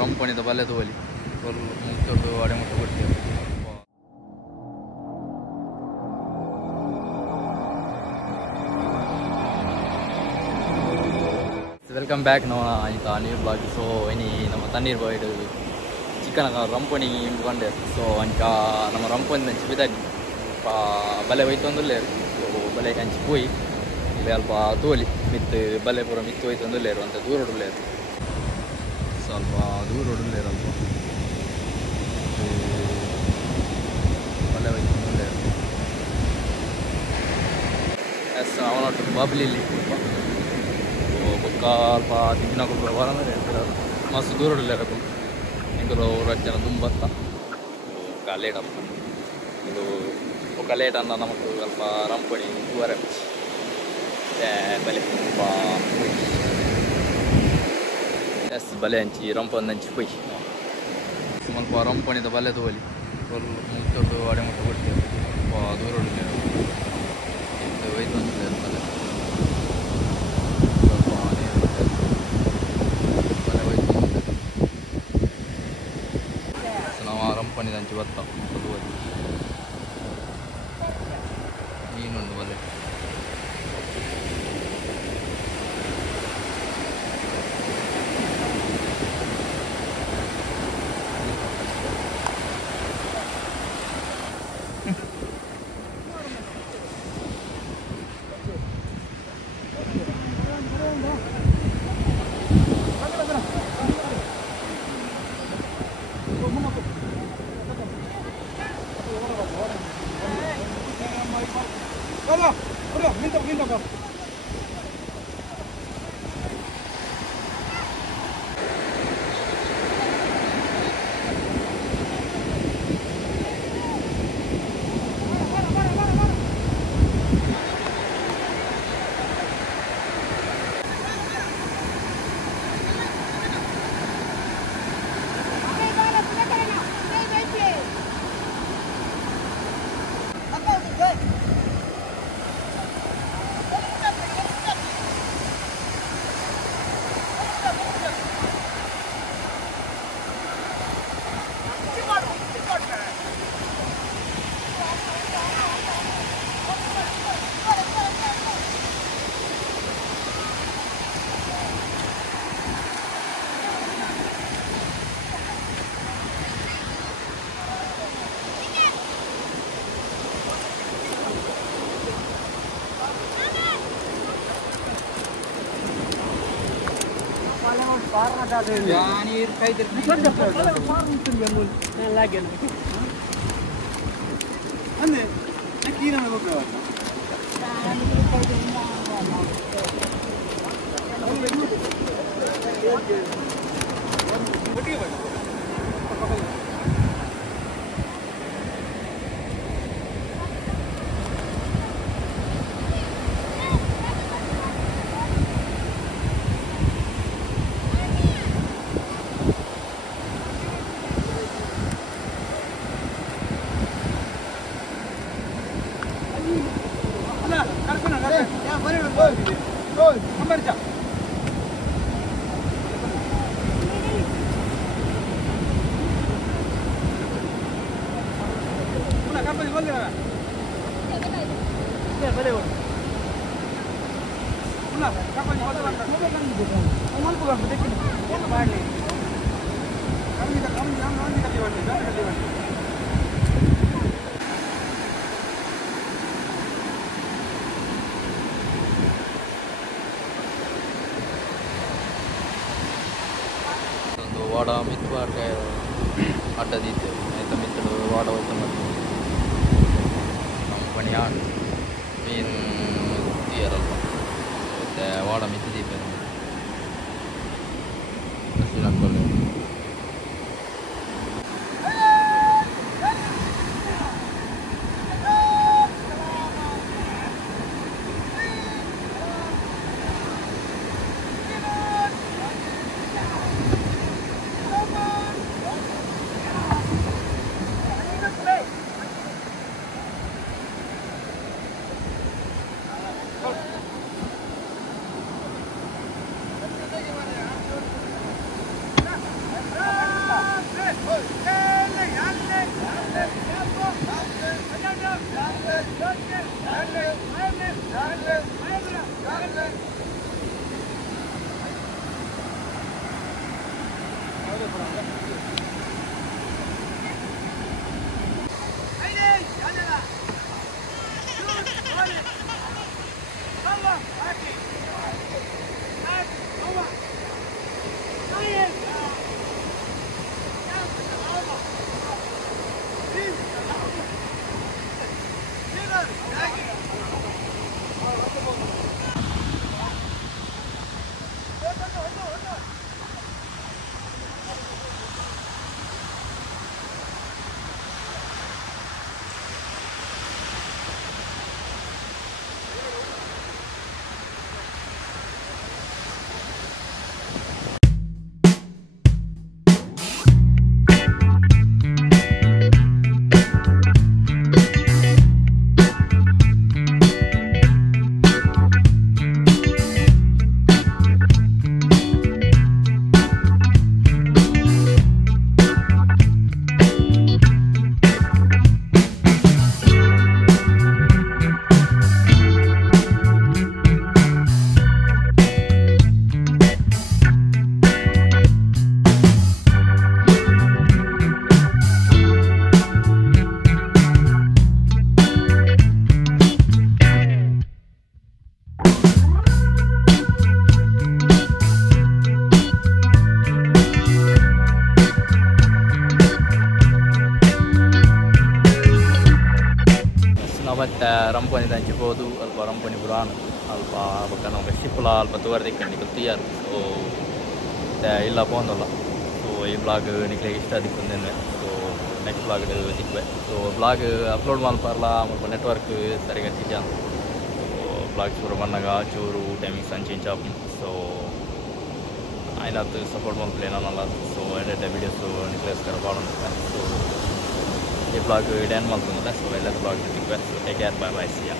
ರಂಪಣಿದ ಬಲ್ಲೆ ತೋಲಿ ಫುಲ್ ಮುಚ್ಚೊಟ್ಟು ಅಡೆ ಮುಟ್ಟು ಕೊಡ್ತೇವೆ. ವೆಲ್ಕಮ್ ಬ್ಯಾಕ್ ನಾವು ಆಯ್ತಾ ನೀರು ಬ್ಲಾಗ್. ಸೊ ಇನಿ ನಮ್ಮ ತಣ್ಣೀರು ಬಾಯ್ಡು ಚಿಕ್ಕನ ರಂಪಣಿ ಇಂಕೊಂಡೆ. ಸೊ ಅಂಕ ನಮ್ಮ ರಂಪಣಿ ಹಂಚಿ ಬಿದ್ದಾಗಿ ಬಲೆ ಹೋಯ್ತೊಂದುಲ್ಲೇರು. ಸೊ ಬಲೆ ಹಂಚಿ ಹೋಯಿ ಇಲ್ಲಿ ಅಲ್ಪ ತೋಲಿ ಮಿತ್ತು ಬಲೆ ಪೂರ ಮಿತ್ತು ಹೋಯ್ತೊಂದುಲ್ಲೇರು ಅಂತ ದೂರ ಹೊಡಲೇರು, ಸ್ವಲ್ಪ ದೂರ ಹೊಡಲೇರು ಅಲ್ಪ ಬಲೆ ಹೋಯ್ತೊಂದುಲ್ಲೇರು. ಎಸ್ ಅವನೊಟ್ಟು ಬಬ್ಲಿಲಿ ಬೊಕ್ಕ ಅಲ್ಪ ತಿಂದಿನ ಕೊಬ್ಬರ ಬರಂದ್ರೆ ಮಸ್ತ್ ದೂರ ಹೊಡಲೇರು. ಇಂಕಲು ರಚನೆ ತುಂಬತ್ತ ಲೇಟ್ ಅಪ್ಪ ಇದು ఒక లేట్ అన్న నమకు అల్ప రంపణి దూర బలే ಎಸ್ ಬಲೆ ಹಂಚಿ ರಂಪೊಂದು ಹಂಚಿ ಪೊಯ್ ಸ್ವಲ್ಪ ರಂಪಣಿದ ಬಲೆ ತೋಲಿ ಫುಲ್ ಮುಚ್ಚೊಟ್ಟು ಅಡೆ ಮುಟ್ಟು ಕೊಡ್ತೇವೆ. ದೂರ ಹೊಡಲೇರು ಇದು ಹೋಯ್ತು ಅನ್ಸಲೇರು ಬಲೆ ಸ್ವಲ್ಪ ನೀರು ಬಲೆ ಹೋಯ್ತು ಅನ್ಸಲೇರು. ನಾವು ರಂಪಣಿದ ಹಂಚಿ ಬತ್ತ ತೋಲಿ ಮೀನುಂಡು ಬಲೆ يعني كيد المصدق ما ممكن يقول انا لاقي انا اكيد انا بقول वाड़ा मित्र बार का अड्डा दीते नहीं तो मित्र वाड़ा होता मत कंपनी आन मीन दिया रहा ते वाड़ा मित्र दीपे ऐसे ना कोले ರಂಪನಿ ಹಂಚಿಬೋದು ಅಲ್ಪ ರಂಪನಿ ಪುರಾಣ ಅಲ್ಪ ಬಕ್ಕ ನಮಗೆ ಸಿಪ್ಪಲ ಅಲ್ಪ ತೋರ್ದಿಕ್ಕ ನಿಖಲ್ ತೀಯಾರು ಸೊ ಇಲ್ಲ ಪೋಂದಲ್ಲ ಸೊ ಈ ಬ್ಲಾಗ್ ನಿಖಿಗೆ ಇಷ್ಟ ದಿಕ್ಕೊಂದೇನೆ ಸೊ ನೆಕ್ಸ್ಟ್ ಬ್ಲಾಗ್ ದಿಕ್ವೆ ಸೊ ಬ್ಲಾಗ್ ಅಪ್ಲೋಡ್ ಮಲ್ಪರ್ಲ ಸ್ವಲ್ಪ ನೆಟ್ವರ್ಕ್ ಸರಿಗ ಸಿಜ ಸೊ ಬ್ಲಾಗ್ ಚೂರು ಬಣ್ಣಗ ಚೂರು ಟೈಮಿಂಗ್ಸ್ ಹಂಚಿಂಚಾಪು ಸೊ ಆಯ್ನಾತು ಸಪೋರ್ಟ್ ಮಲ್ಪಲೆ ನಾನಲ್ಲ ಸೊ ಎಡೆ ವೀಡಿಯೋಸ್ ನಿಖಿಗೋಸ್ಕರ ಮಾಡೋಣ ಸೊ ಈ ಬ್ಲಾಗ್ ಇಡೇನು ಮಾಡ್ತಂದ್ರೆ ಸೊ ಎಲ್ಲ ಬ್ಲಾಗ್ ಸಿಗ್ಬೇಕು so take care bye bye see ಯಾ